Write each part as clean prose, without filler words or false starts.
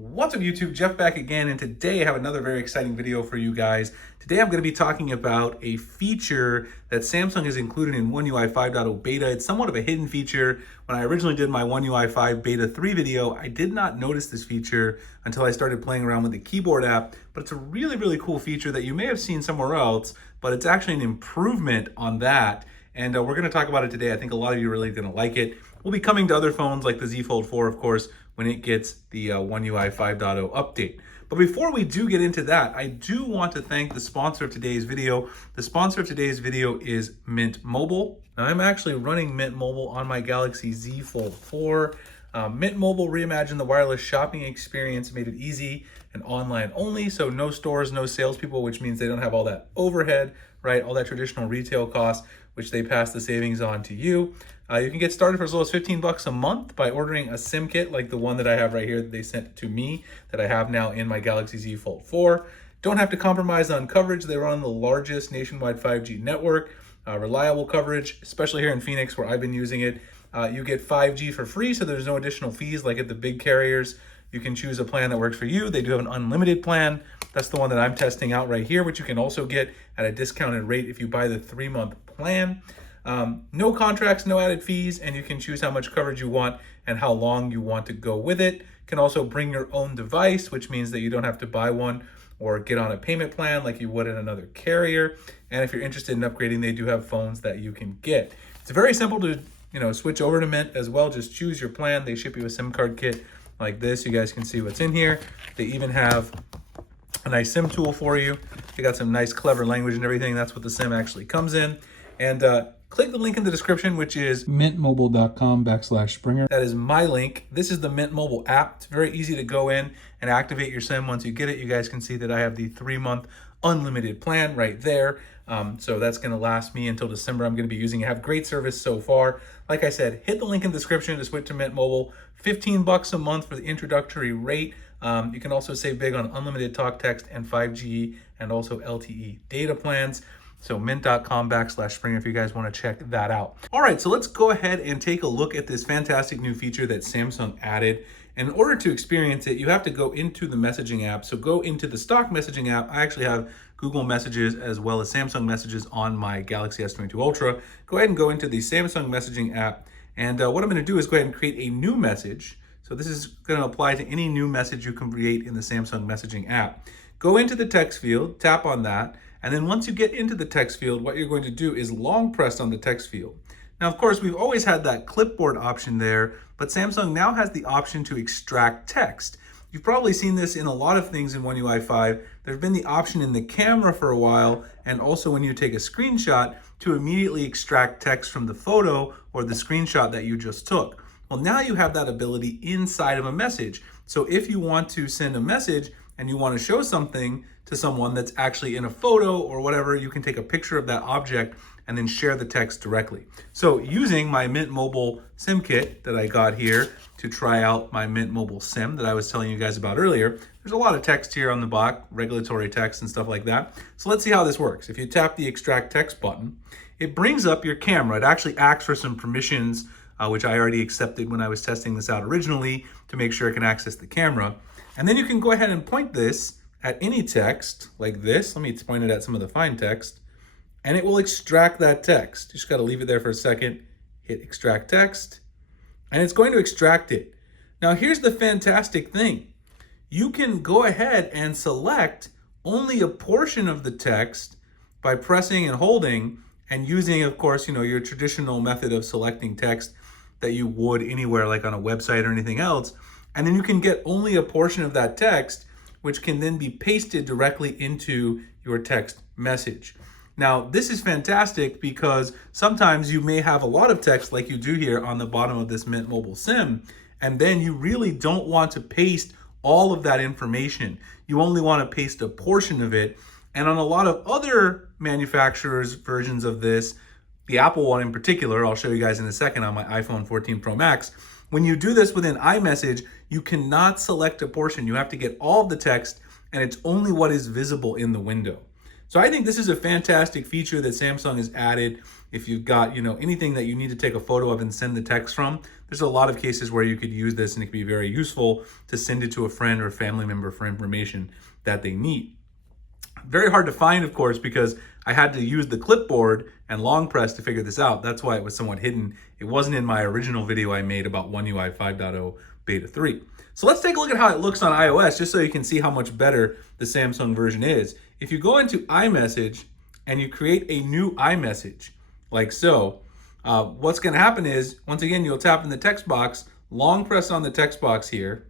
What's up YouTube, Jeff back again, and today I have another very exciting video for you guys. Today I'm going to be talking about a feature that Samsung has included in One UI 5.0 beta. It's somewhat of a hidden feature. When I originally did my One UI 5 beta 3 video, I did not notice this feature until I started playing around with the keyboard app, but it's a really cool feature that you may have seen somewhere else, but it's actually an improvement on that. And we're going to talk about it today. I think a lot of you are really going to like it. We'll be coming to other phones like the Z Fold 4, of course, when it gets the One UI 5.0 update. But before we do get into that, I do want to thank the sponsor of today's video. The sponsor of today's video is Mint Mobile. Now, I'm actually running Mint Mobile on my Galaxy Z Fold 4. Mint Mobile reimagined the wireless shopping experience, made it easy and online only, so no stores, no salespeople, which means they don't have all that overhead, right? All that traditional retail costs, which they pass the savings on to you. You can get started for as low as 15 bucks a month by ordering a SIM kit like the one that I have right here that they sent to me, that I have now in my Galaxy Z Fold 4. Don't have to compromise on coverage. They run the largest nationwide 5G network, reliable coverage, especially here in Phoenix where I've been using it. You get 5G for free, so there's no additional fees like at the big carriers. You can choose a plan that works for you. They do have an unlimited plan. That's the one that I'm testing out right here, which you can also get at a discounted rate if you buy the 3-month plan. No contracts, no added fees, and you can choose how much coverage you want and how long you want to go with it. You can also bring your own device, which means that you don't have to buy one or get on a payment plan like you would in another carrier. And if you're interested in upgrading, they do have phones that you can get. It's very simple to switch over to Mint as well. Just choose your plan. They ship you a SIM card kit like this. You guys can see what's in here. They even have a nice SIM tool for you. They got some nice clever language and everything. That's what the SIM actually comes in. And click the link in the description, which is mintmobile.com/Springer. That is my link. This is the Mint Mobile app. It's very easy to go in and activate your SIM. Once you get it, you guys can see that I have the 3-month unlimited plan right there. So that's going to last me until December. I'm going to be using it. I have great service so far. Like I said, hit the link in the description to switch to Mint Mobile. 15 bucks a month for the introductory rate. You can also save big on unlimited talk, text, and 5G and also LTE data plans. So mint.com/Springer if you guys want to check that out. All right, so let's go ahead and take a look at this fantastic new feature that Samsung added. And in order to experience it, you have to go into the messaging app. So go into the stock messaging app. I actually have Google Messages as well as Samsung Messages on my Galaxy S22 Ultra. Go ahead and go into the Samsung messaging app. And what I'm going to do is go ahead and create a new message. So this is going to apply to any new message you can create in the Samsung messaging app. Go into the text field, tap on that. And then once you get into the text field, what you're going to do is long press on the text field. Now, of course, we've always had that clipboard option there, but Samsung now has the option to extract text. You've probably seen this in a lot of things in One UI 5. There's been the option in the camera for a while, and also when you take a screenshot to immediately extract text from the photo or the screenshot that you just took. Well, now you have that ability inside of a message. So if you want to send a message and you want to show something to someone that's actually in a photo or whatever, you can take a picture of that object and then share the text directly. So using my Mint Mobile SIM kit that I got here to try out my Mint Mobile SIM that I was telling you guys about earlier, there's a lot of text here on the back, regulatory text and stuff like that. So let's see how this works. If you tap the extract text button, it brings up your camera. It actually asks for some permissions, which I already accepted when I was testing this out originally to make sure it can access the camera. And then you can go ahead and point this at any text like this. Let me point it at some of the fine text, and it will extract that text. You just got to leave it there for a second, hit extract text, and it's going to extract it. Now, here's the fantastic thing. You can go ahead and select only a portion of the text by pressing and holding and using, of course, your traditional method of selecting text that you would anywhere like on a website or anything else. And then you can get only a portion of that text, which can then be pasted directly into your text message. Now, this is fantastic because sometimes you may have a lot of text like you do here on the bottom of this Mint Mobile SIM, and then you really don't want to paste all of that information. You only want to paste a portion of it. And on a lot of other manufacturers' versions of this, the Apple one in particular, I'll show you guys in a second on my iPhone 14 Pro Max, when you do this within iMessage, you cannot select a portion. You have to get all of the text, and it's only what is visible in the window. So I think this is a fantastic feature that Samsung has added. If you've got, anything that you need to take a photo of and send the text from, there's a lot of cases where you could use this and it could be very useful to send it to a friend or family member for information that they need. Very hard to find, of course, because I had to use the clipboard and long press to figure this out. That's why it was somewhat hidden. It wasn't in my original video I made about One UI 5.0 Beta 3. So let's take a look at how it looks on iOS, just so you can see how much better the Samsung version is. If you go into iMessage and you create a new iMessage, like so, what's going to happen is, once again, you'll tap in the text box, long press on the text box here,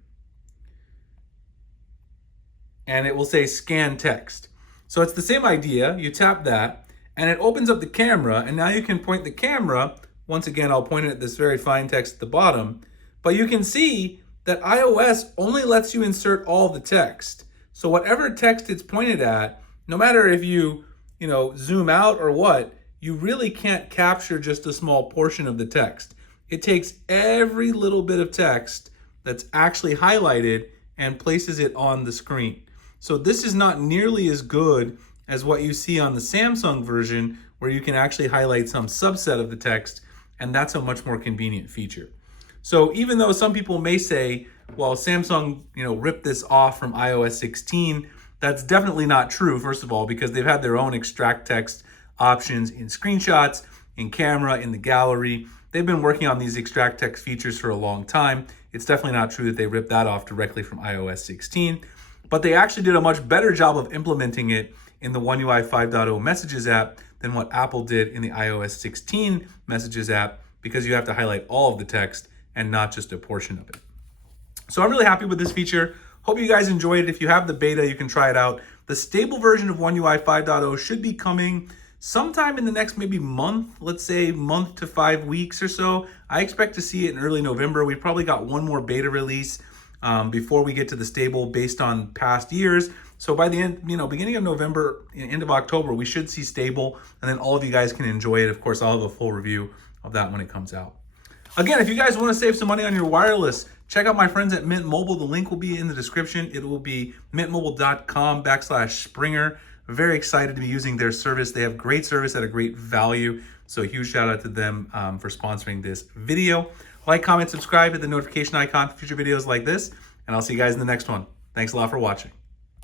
and it will say scan text. So it's the same idea. You tap that, and it opens up the camera, and now you can point the camera. Once again, I'll point it at this very fine text at the bottom, but you can see that iOS only lets you insert all the text. So whatever text it's pointed at, no matter if you zoom out or what, you really can't capture just a small portion of the text. It takes every little bit of text that's actually highlighted and places it on the screen. So this is not nearly as good as what you see on the Samsung version, where you can actually highlight some subset of the text, and that's a much more convenient feature. So even though some people may say, well, Samsung, ripped this off from iOS 16, that's definitely not true, first of all, because they've had their own extract text options in screenshots, in camera, in the gallery. They've been working on these extract text features for a long time. It's definitely not true that they ripped that off directly from iOS 16, but they actually did a much better job of implementing it in the One UI 5.0 Messages app than what Apple did in the iOS 16 Messages app, because you have to highlight all of the text and not just a portion of it. So I'm really happy with this feature. Hope you guys enjoyed it. If you have the beta, you can try it out. The stable version of One UI 5.0 should be coming sometime in the next maybe month, let's say month to 5 weeks or so. I expect to see it in early November. We probably got one more beta release before we get to the stable based on past years. So by the end, beginning of November, end of October, we should see stable, and then all of you guys can enjoy it. Of course, I'll have a full review of that when it comes out. Again, if you guys want to save some money on your wireless, check out my friends at Mint Mobile. The link will be in the description. It will be mintmobile.com/Springer. Very excited to be using their service. They have great service at a great value. So huge shout out to them for sponsoring this video. Like, comment, subscribe, hit the notification icon for future videos like this, and I'll see you guys in the next one. Thanks a lot for watching.